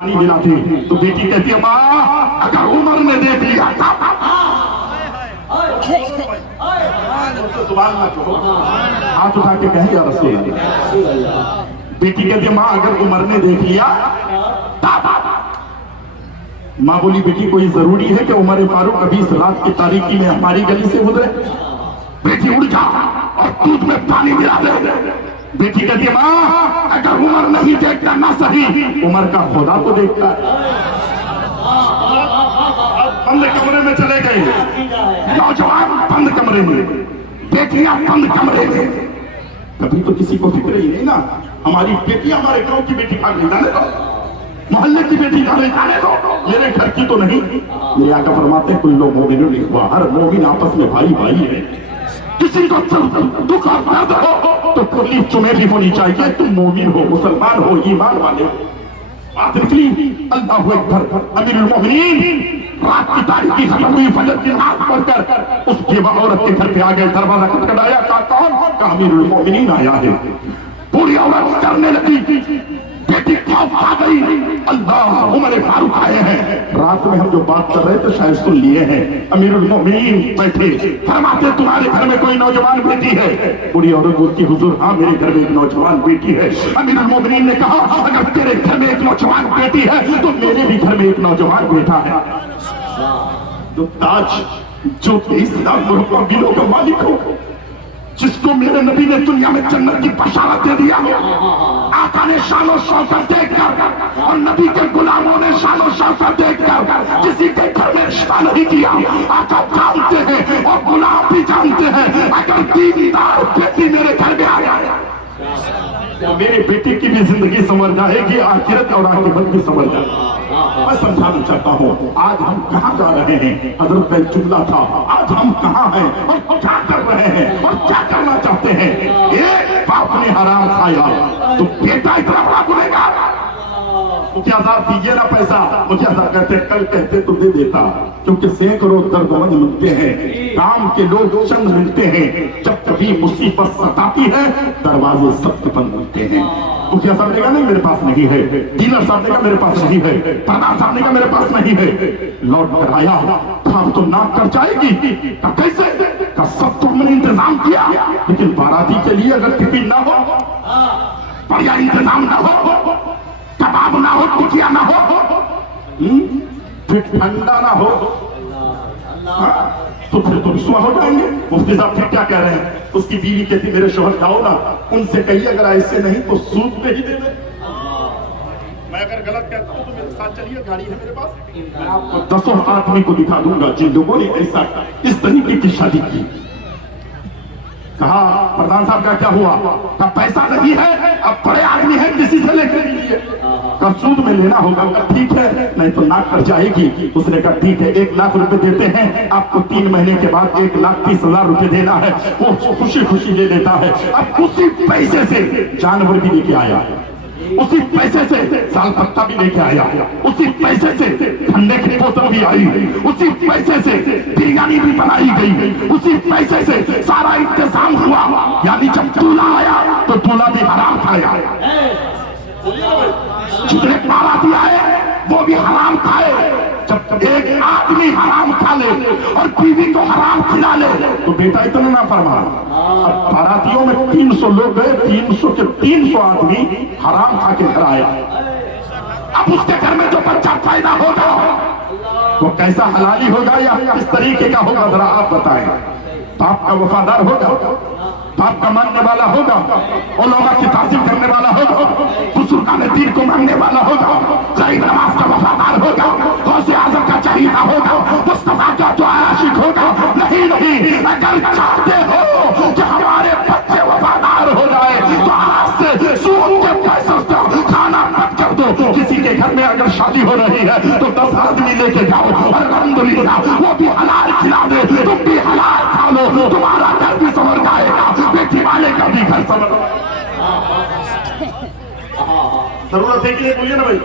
पानी मिलाती तो बेटी कहती है माँ अगर उमर ने देख लिया हाथ उठा के कहे या रसूल अल्लाह। बेटी कहती है माँ अगर उमर ने देख लिया। माँ बोली बेटी कोई जरूरी है कि उमर फारूक अभी इस रात की तारीकी में हमारी गली से गुजरे? बेटी उड़ जा और दूध में पानी मिला दे। बेटी कहती है माँ अगर उमर नहीं देखता ना सही उमर का खुदा तो देखता है। बंद कमरे में चले गए नौजवान, बंद कमरे में, बेटियां बंद कमरे में। कभी तो किसी को फिक्र ही नहीं ना, हमारी बेटियां हमारे गांव की बेटी भाग नहीं जाने दो, मोहल्ले की बेटी भाग नहीं जाने दो, मेरे घर की तो नहीं। मेरे आका फरमाते हैं कुल्लो मोमिनुन इख्वा, हर मोमिन आपस में भाई भाई है। किसी को दुख और दर्द हो तो तकलीफ तुम्हें भी होनी चाहिए। तुम मोमिन हो, मुसलमान हो, ईमान वाले हो। बात निकली अल्लाहु अकबर। अमीरुल मोमिनीन रात की तारीकी खत्म हुई, फजर की नमाज पढ़कर उस बेवा औरत के घर पे आ गए। दरवाजा खटखटाया, कहा कौन? अमीरुल मोमिनीन आया है। पूरी औरत करने लगी, बेटी खौफ आ गई। अल्लाह उमर फारूक आए हैं। रात में हम जो बात कर रहे थे शायद सुन लिए हैं। अमीरुल मोमिनीन बैठे, फरमाते तुम्हारे घर में कोई नौजवान बेटी है? पूरी औरत बोलती हुजूर हाँ मेरे घर में एक नौजवान बेटी है। अमीरुल मोमिनीन ने कहा अगर तेरे घर में एक नौजवान बेटी है तो मेरे भी घर में एक नौजवान बेटा है। जो ताज, जो 23,000 दिलों का मालिक हो, जिसको मेरे नबी ने दुनिया में जन्नत की बशारत दे दिया, आका ने शानो शौकत देखकर और नबी के गुलामों ने शानो शौकत देखकर किसी के घर में रिश्ता नहीं किया। आका जानते हैं और गुलाम भी जानते हैं अगर दीनदार बेटी मेरे घर में आ जाए तो मेरी बेटी की भी जिंदगी संवर जाएगी, आखिरत और आखिरत भी संवर जाएगी। मैं समझाना चाहता हूँ आज हम कहाँ जा रहे हैं। हजरत का जुमला था, आज हम कहाँ हैं और क्या कर रहे हैं और क्या करना चाहते हैं। एक बाप ने हराम खाया तो बेटा इतना बड़ा गुनहगार। मुखिया साहब दीजिए ना पैसा, मुखिया साहब कहते कल कहते तो दे देता, क्योंकि सैकड़ों दर्दमंद मिलते हैं, काम के लोग चंद मिलते हैं। जब कभी मुसीबत सताती है दरवाजे सबके बंद मिलते हैं। मुखिया साहब ने कहा नहीं मेरे पास नहीं है, डीलर साहब ने कहा मेरे पास नहीं है, प्रधान साहब ने कहा मेरे पास नहीं है। लौट कर आया था तो नाक कर जाएगी, कैसे का सब तो हमने इंतजाम किया, लेकिन बाराती के लिए अगर टिफिन ना हो, बढ़िया इंतजाम ना हो, कबाब ना हो, टिकिया ना हो, फिर ठंडा ना हो, तो फिर तो रुसवा हो जाएंगे। मुफ्ती साहब फिर क्या कह रहे हैं? उसकी बीवी कहती मेरे शोहर जाओ ना, उनसे कहिए अगर ऐसे नहीं तो सूद पे ही दे दे। मैं अगर गलत कहता हूँ तो मेरे साथ चलिए, गाड़ी है मेरे पास, मैं आपको 10 आदमी को दिखा दूंगा जिन लोगों ने ऐसा इस तरीके की शादी की। कहा प्रधान साहब का क्या हुआ? का पैसा नहीं है, अब बड़े आदमी है किसी से लेकर लीजिए, का सूद में लेना होगा। ठीक है, नहीं तो नाक कर जाएगी। उसने कहा ठीक है 1 लाख रुपए देते हैं आपको, 3 महीने के बाद 1,30,000 रुपए देना है। वो खुशी खुशी ले लेता है। अब उसी पैसे से जानवर भी लेके आया, उसी पैसे से साल पत्ता भी लेके आया, उसी पैसे से ठंडे की बोतल भी आई, उसी पैसे से बिरयानी भी बनाई गई, उसी पैसे से सारा इंतजाम हुआ। यानी जब दूल्हा आया तो दूल्हा भी हराम खाया, जितने बाराती आए वो भी हराम खाए। जब एक आदमी हराम खा ले और बीवी को हराम खिला ले तो बेटा इतना ना फरमा। अब बारातियों में 300 लोग गए, 300 के 300 आदमी हराम खा के घर आया। अब उसके घर में जो बच्चा पैदा होगा वो कैसा हलाली होगा या किस तरीके का होगा जरा आप बताएं। बाप का वफादार होगा, बाप का मानने वाला होगा, उलमा की ताज़ीम करने वाला होगा, बुजुर्गान दीन को मानने वाला होगा, गरीब नवाज का वफादार होगा, गौसे आज़म का चहीता होगा, मुस्तफा का जो आशिक होगा। नहीं नहीं, अगर चाहते हो कि हमारे बच्चे वफादार हो जाए तो आज से सूद के पैसों से खाना मत कर दो। किसी के घर में अगर शादी हो रही है तो 10 आदमी लेके जाओ, अल्हम्दुलिल्लाह वो भी हलाल खिला दे, तुम भी हलाल खा लो, तुम्हारा घर भी संवर जाएगा, बेटी वाले का भी घर संवर। जरूरत है कि नहीं बोलिए ना भाई।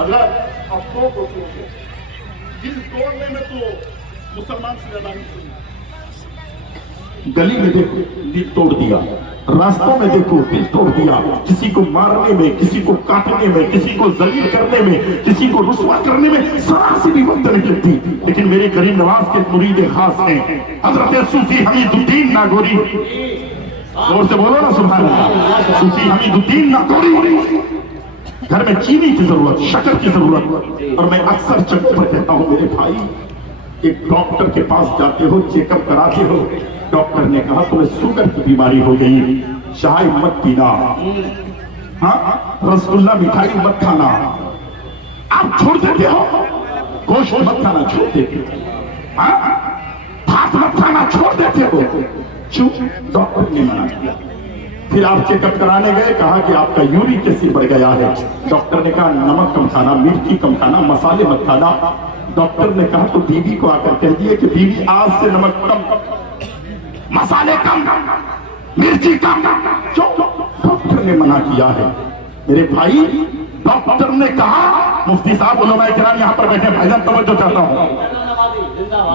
अगर अफसोस होती है दिल तोड़ने में तो मुसलमान से ज्यादा नहीं, गली में देखो दिल तोड़ दिया, रास्तों में देखो दिल तोड़ दिया, किसी को मारने में, किसी को काटने में, किसी को जलील करने में, किसी को रुस्वा करने में जरा सी भी वक्त नहीं लगती। लेकिन मेरे करीम नवाज के मुरीद खास हैं हजरत सूफी हमीदुद्दीन नागौरी, जोर से बोलो ना सुभान अल्लाह। सूफी हमीदुद्दीन नागौरी, घर में चीनी की जरूरत, शक्कर की जरूरत। और मैं अक्सर चक्कर पर कहता हूं मेरे भाई, एक डॉक्टर के पास जाते हो, चेकअप कराते हो, डॉक्टर ने कहा तुम्हें शुगर की बीमारी हो गई, चाय मत पीना, हाँ रसगुल्ला मिठाई मत खाना, आप छोड़ देते हो, गोश्त मत खाना छोड़ देते हो, हाँ भात मत खाना छोड़ देते हो, क्यों? डॉक्टर ने मना किया। फिर आप चेकअप कराने गए, कहा कि आपका यूरिक एसिड बढ़ गया है। डॉक्टर ने कहा नमक कम खाना, मिर्ची कम खाना, मसाले मत खाना। डॉक्टर ने कहा तो बीवी को आकर कह दिए कि बीवी आज से नमक कम, मसाले कम, मिर्ची कम। क्यों? डॉक्टर ने मना किया है। मेरे भाई डॉक्टर ने कहा, मुफ्ती साहब उलमा किराम यहाँ पर बैठे, भाईजान तवज्जो चाहता हूँ,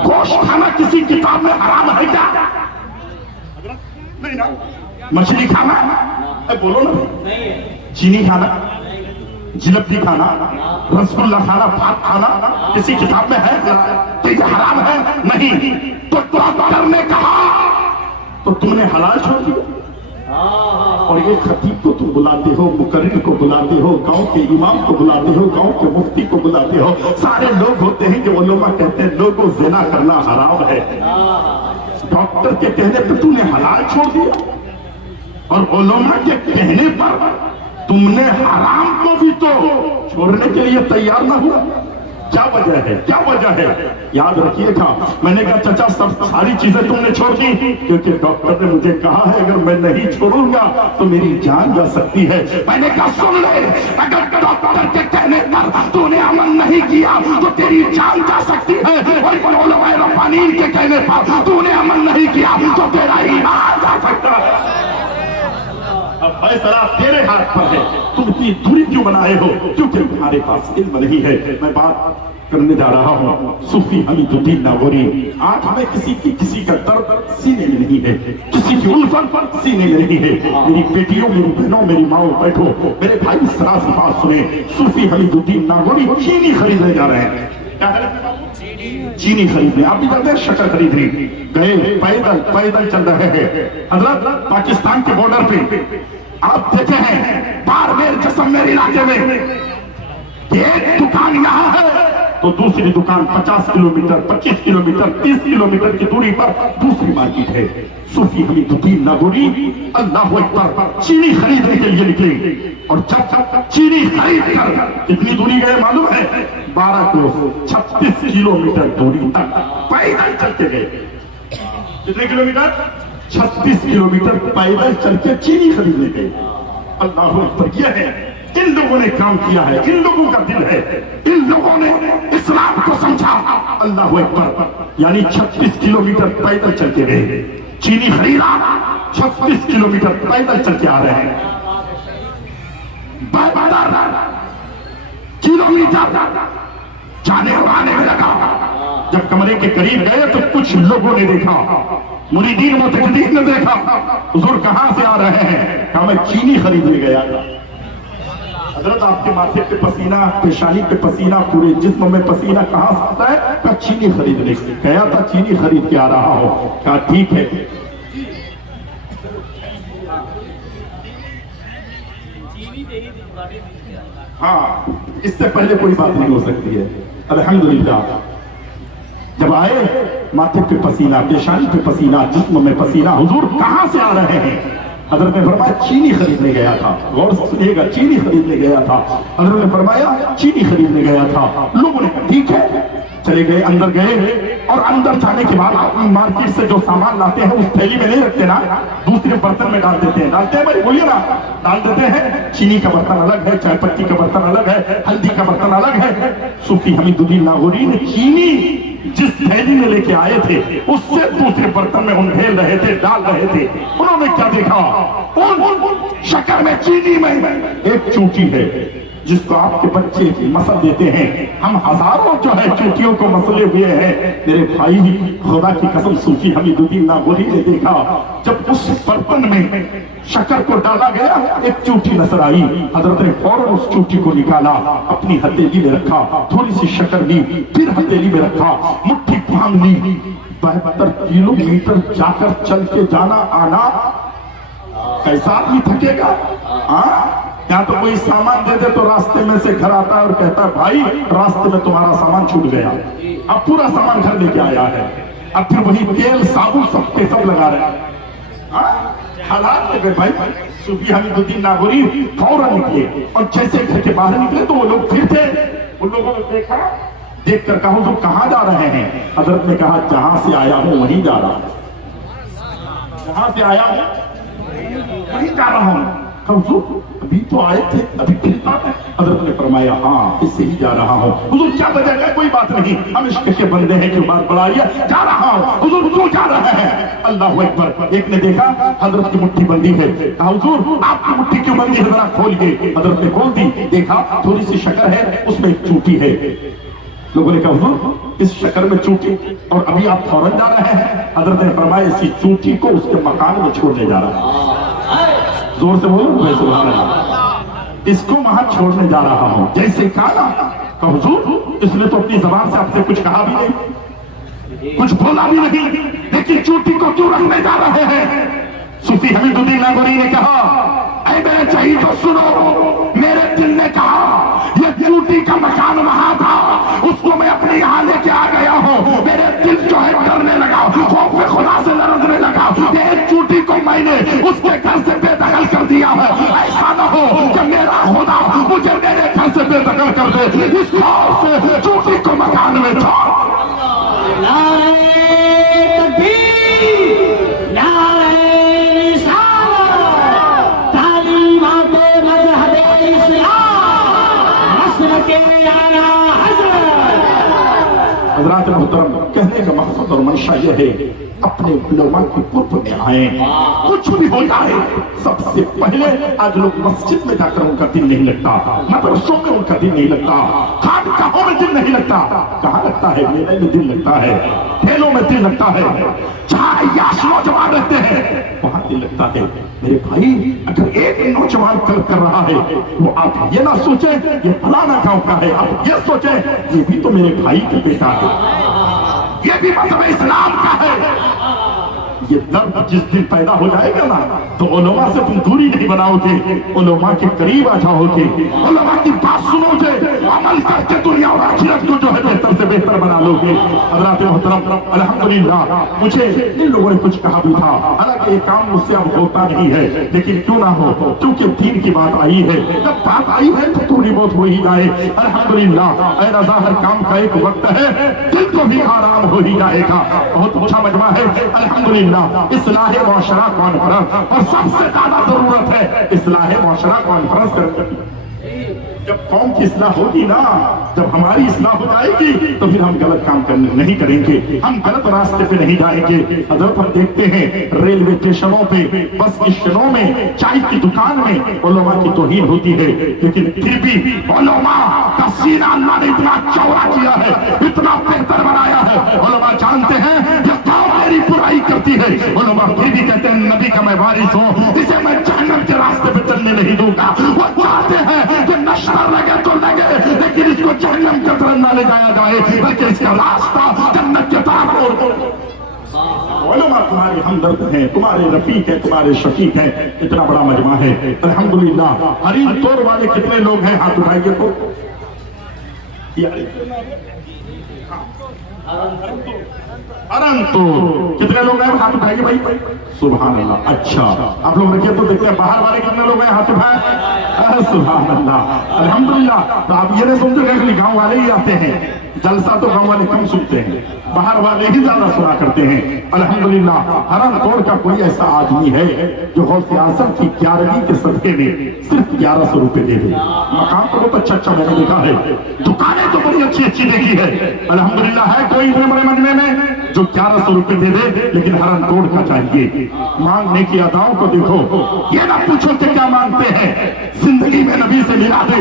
गोश्त खाना किसी किताब में हराम है क्या? नहीं ना। मछली खाना, बोलो ना, चीनी खाना, जिलेबी खाना, रसगुल्ला खाना, भात खाना किसी किताब में है कि ये हराम है? नहीं। तो डॉक्टर ने कहा तो तुमने हलाल छोड़ दिया। और ये खतीब को तुम बुलाते हो, मुकर्रिर को बुलाते हो, गांव के इमाम को बुलाते हो, गांव के मुफ्ती को बुलाते हो, सारे लोग होते हैं कि उलमा कहते हैं लोगों ज़िना करना हराम है। डॉक्टर के कहने पर तूने हलाल छोड़ दिया और उलमा के कहने पर तुमने हराम को भी तो छोड़ने के लिए तैयार ना हुआ। क्या वजह है? क्या वजह है? याद रखिएगा, मैंने कहा चाचा सब सारी चीजें तुमने छोड़ दी, क्योंकि डॉक्टर ने मुझे कहा है अगर मैं नहीं छोड़ूंगा तो मेरी जान जा सकती है। मैंने कहा सुन ले, अगर डॉक्टर के कहने पर तूने अमल नहीं किया तो तेरी जान जा सकती है, और उलमाए रब्बानीन के कहने पर तूने अमल नहीं किया तो तेरा ईमान जा सकता है। अब फैसला तेरे हाथ पर है, तुम इतनी दूरी क्यों बनाए हो? क्योंकि तुम्हारे पास इल्म नहीं है। मैं बात करने जा रहा हूँ सूफी हमीदुद्दीन नागौरी। आज हमें किसी का दर्द सीने में नहीं है, किसी की उल्फत पर सीने में नहीं है। मेरी बेटियों, मेरी बहनों, मेरी माओ बैठो, मेरे भाई सरास बात सुने। सूफी हमीदुद्दीन नागौरी चीनी खरीदने जा रहे हैं। क्या है? चीनी खरीदने। आप भी जाते हैं शक्कर खरीदने, गए पैदल चल रहे हैं हजरत पाकिस्तान के बॉर्डर पे। आप देखे हैं बारमेर जैसलमेर इलाके में एक दुकान यहाँ है तो दूसरी दुकान 50 किलोमीटर, 25 किलोमीटर, 30 किलोमीटर की दूरी पर दूसरी मार्केट है। सूफी हमीदुद्दीन नागौरी अल्लाह अकबर चीनी खरीदने के लिए निकले, और जब चीनी खरीद कर कितनी दूरी गए मालूम है? 12 को 36 किलोमीटर दूरी तक पैदल चल के गए। कितने किलोमीटर? 36 किलोमीटर पैदल चल के चीनी खरीदने गए। अल्लाह अकबर। यह है इन लोगों ने काम किया है, इन लोगों का दिल है, इन लोगों ने इस्लाम को समझा। अल्लाह अकबर। यानी 36 किलोमीटर पैदल चल के गए, चीनी खरीदा, 36 किलोमीटर पैदल चल के आ रहे हैं। 72 किलोमीटर जाने और आने में लगा। जब कमरे के करीब गए तो कुछ लोगों ने देखा, मुरीदीन मुतकद्दीन ने देखा, हुजूर कहां से आ रहे हैं? कहा मैं चीनी खरीदने गया था। हजरत आपके माथे पे पसीना, पेशानी पे पसीना, पूरे जिस्म में पसीना कहां से आता है? कहा चीनी खरीदने गया था, चीनी खरीद के आ रहा हो। कहा ठीक है। हाँ, इससे पहले कोई बात नहीं हो सकती है। अल्हम्दुलिल्लाह। जब आए माथे पे पसीना, पेशानी पे पसीना, जिस्म में पसीना, हुजूर कहां से आ रहे हैं? हजरत ने फरमाया चीनी खरीदने गया था। गौर से सुनिएगा, चीनी खरीदने गया था। हजरत ने फरमाया चीनी खरीदने गया था। लोगों ने कहा ठीक है, चले गए, अंदर गए। और अंदर जाने के बाद मार्केट से जो सामान लाते हैं उस थैली में नहीं रखते ना, दूसरे बर्तन में डाल देते हैं। डालते हैं भाई, बोलिए ना, डाल देते हैं। चीनी का बर्तन अलग है, चाय पत्ती का बर्तन अलग है, हल्दी का बर्तन अलग है। सूफी हमीदुद्दीन नागौरी ने चीनी जिस थैली में लेके आए थे उससे दूसरे बर्तन में उंडेल रहे थे, डाल रहे थे। उन्होंने क्या देखा? उन शक्कर में, चीनी में एक चूंटी है जिसको आपके बच्चे मसल देते हैं, हम हजारों जो है चूटियों को मसले हुए हैं। मेरे भाई, खुदा की कसम, सूफी हमीदुद्दीन नागौरी ने देखा जब उस बर्तन में शक्कर को डाला गया, एक चूटी नजर आई। हजरत ने फौरन उस चूटी को निकाला, अपनी हथेली में रखा, थोड़ी सी शक्कर ली, फिर हथेली में रखा, मुट्ठी बांध ली। 72 किलोमीटर जाकर चल के जाना आना, कैसा आदमी थकेगा? या तो कोई सामान दे दे तो रास्ते में से घर आता है और कहता है भाई रास्ते में तुम्हारा सामान छूट गया, अब पूरा सामान घर लेके आया है, अब फिर वही तेल साबुन सब के सब लगा रहे हैं। हालात में भाई सूफी हमीदुद्दीन नागौरी फौरन निकले और जैसे घर के बाहर निकले तो वो लोग फिर थे। उन लोगों ने देखा, देख कर कहा तुम कहां जा रहे हैं? हजरत ने कहा जहां से आया हूं वहीं जा रहा हूं, जहां से आया हूं वहीं जा रहा हूं। अभी तो आए थे, अभी फिर आए। हजरत ने फरमाया हाँ इससे ही जा रहा हूँ। हुजूर क्या वजह है? कोई बात नहीं, हम इश्क के बंदे हैं, जो बात बढ़ाई है, जा रहा हूँ। हुजूर क्यों जा रहे हैं? अल्लाह अकबर। एक ने देखा हजरत की मुट्ठी बंदी है, हुजूर आपकी मुट्ठी क्यों बंदी है, जरा खोलिए। हजरत ने खोल दी, देखा थोड़ी सी शक्कर है, उसमें एक चूटी है। लोगों ने कहा हुजूर इस शक्कर में चूटी, और अभी आप फौरन जा रहे हैं? हजरत ने फरमाया इसी चूटी को उसके मकान में छोड़ने जा रहा है। जोर से बोलो, सुभान अल्लाह। इसको वहां छोड़ने जा रहा हूं। जैसे कहा हुजूर इसने तो अपनी जबान से आपसे कुछ कहा भी नहीं, कुछ बोला भी नहीं, लेकिन चूटी को क्यों रखने जा रहे हैं? सूफी हमीदुद्दीन नागौरी ने कहा ऐ मेरे चाहिए तो सुनो, मेरे दिल ने कहा ये चूटी का मकान वहां था, उसको मैं अपने यहाँ लेके आ गया हूँ। मेरे दिल जो है डरने लगा, खौफ खुदा से लरजने लगा। ये चूटी को मैंने उसके घर से बेदखल कर दिया है। ऐसा न हो कि मेरा खुदा मुझे मेरे घर से बेदखल कर दे। इस खौफ से चूटी को मकान में छोड़। हज़रात मोहतरम, कहने का मकसद और मंशा यह है अपने उलमा की कुर्ब में आए। कुछ भी हो जाए, सबसे पहले आज लोग मस्जिद में जाकर उनका दिल नहीं लगता, मदरसों में उनका दिल नहीं लगता, खानकाहों में दिल नहीं लगता। कहाँ लगता है? मेले में दिल लगता है, ठेलों में दिल लगता है, जहाँ याश नौजवान रहते हैं वहां दिल लगता है। मेरे भाई, अगर एक नौजवान कल कर रहा है वो आप ये ना सोचे ये फलाना गांव का है, आप ये सोचे ये भी तो मेरे भाई का बेटा है, ये भी मज़हब इस्लाम का है। ये दर्द जिस दिन पैदा हो जाएगा ना, तो उलमा से तुम दूरी नहीं बनाओगे, उलमा के करीब आ जाओगे, उलमा की बात सुनोगे, अमल करके दुनिया और आखिरत को जो है बेहतर से बेहतर बना लोगे। हज़रात मोहतरम, अल्हम्दुलिल्लाह मुझे इन लोगों ने कुछ कहा भी था, हालांकि ये काम मुझसे अब होता नहीं है, लेकिन क्यों ना हो, क्योंकि दीन की बात आई है। जब बात आई है तो थोड़ी बहुत हो ही जाए। अल्हम्दुलिल्लाह ऐ ज़ाहिर काम का एक वक्त है, दिल को भी आराम हो ही जाएगा। बहुत अच्छा मजमा है अल्हम्दुलिल्लाह। इस्लाहे मुआशरा कॉन्फ्रेंस, और सबसे ज्यादा जरूरत है इस्लाहे मुआशरा कॉन्फ्रेंस करने। जब कौम की इस्लाह होगी ना, जब हमारी इस्लाह हो जाएगी, तो फिर हम गलत काम करने नहीं करेंगे, हम गलत रास्ते पे नहीं जाएंगे। हजरत हम देखते हैं रेलवे स्टेशनों पे, बस स्टेशनों में, चाय की दुकान में उलमा की तौहीन होती है, लेकिन फिर भी उलमा का सीना अल्लाह ने इतना चौड़ा किया है, इतना बेहतर बनाया है। उलमा जानते हैं कि कौम मेरी बुराई करती है, उलमा फिर भी कहते हैं नबी का मैं वारिस हूँ, इसे मैं जहन्नम के रास्ते पे चलने नहीं दूंगा। वो चाहते हैं कि नशा लगे तो लगे, लेकिन इसको जहन्नम की तरफ न ले जाया जाए, बल्कि इसका रास्ता जन्नत की तरफ हो। उलमा तुम्हारे हमदर्द हैं, तुम्हारे रफीक हैं, तुम्हारे शफीक हैं। इतना बड़ा मजमा है अल्हम्दुलिल्लाह। हरीम तोड़ वाले कितने लोग हैं? हाथ उठाइए तो। अरंतो कितने लोग हैं? हाथ उठाइए भाई। सुभान अल्लाह। अच्छा आप लोग रखिए तो देखते हैं बाहर वाले कितने लोग हैं, हाथ उठाए। सुभान अल्लाह अल्हम्दुलिल्लाह। तो आप ये नहीं समझो कि गांव वाले ही आते हैं, जलसा तो गांव वाले कम सुनते हैं, बाहर वाले ही ज्यादा सुना करते हैं। अल्हम्दुलिल्लाह हरम तोड़ का कोई ऐसा आदमी है जो गौसे आज़म की 11वीं के सदके में सिर्फ 1100 रुपए दे दे। मकान तो बहुत अच्छा अच्छा मैंने देखा है, दुकानें तो बड़ी अच्छी अच्छी देखी है। अल्हम्दुलिल्लाह है कोई इतने बड़े मजमे में जो 1100 रुपए दे दे लेकिन हरम तोड़ का चाहिए। मांगने की अदाओं को देखो, ये ना पूछो कि क्या मांगते हैं, जिंदगी में नबी से मिला दे,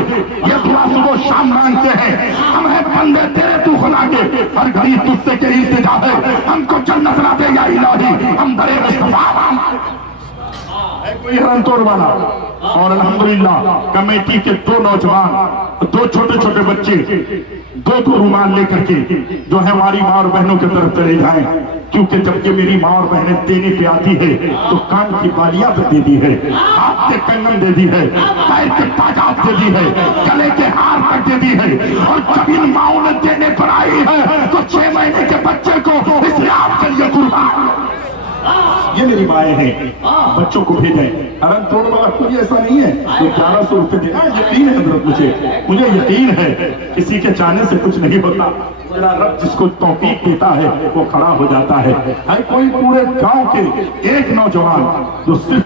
ये दुआ सुबह शाम मांगते हैं। हम है बंदे तेरे तू खुदा के, हर घड़ी तुझसे के इल्तिजा है, हमको जन्नत ना दे या इलाही, हम दरे मुस्तफा है कोई हरम तोड़ वाला। और अल्हम्दुलिल्लाह कमेटी के 2 नौजवान, 2 छोटे छोटे बच्चे 2 रुमाल लेकर के जो है हमारी माँ और बहनों की तरफ चले जाएं, क्योंकि जब ये मेरी माँ और बहनें देने पे आती है तो कान की बालियां तो दे दी है, हाथ के कंगन दे दी है, पैर के पाजाब दे दी है, गले के हार तक दे दी है। और जब इन माओ ने देने पर आई है तो 6 महीने के बच्चे को इस्लाम के लिए कुर्बान। ये मेरी माएँ हैं, बच्चों को भेजें। हरम तोड़ वाला कोई ऐसा नहीं है जो 1100 रुपए देना। यकीन है हजरत, मुझे यकीन है किसी के चाहने से कुछ नहीं होता। मेरा रब जिसको तौफीक देता है वो खड़ा हो जाता है। कोई पूरे गांव के एक नौजवान जो सिर्फ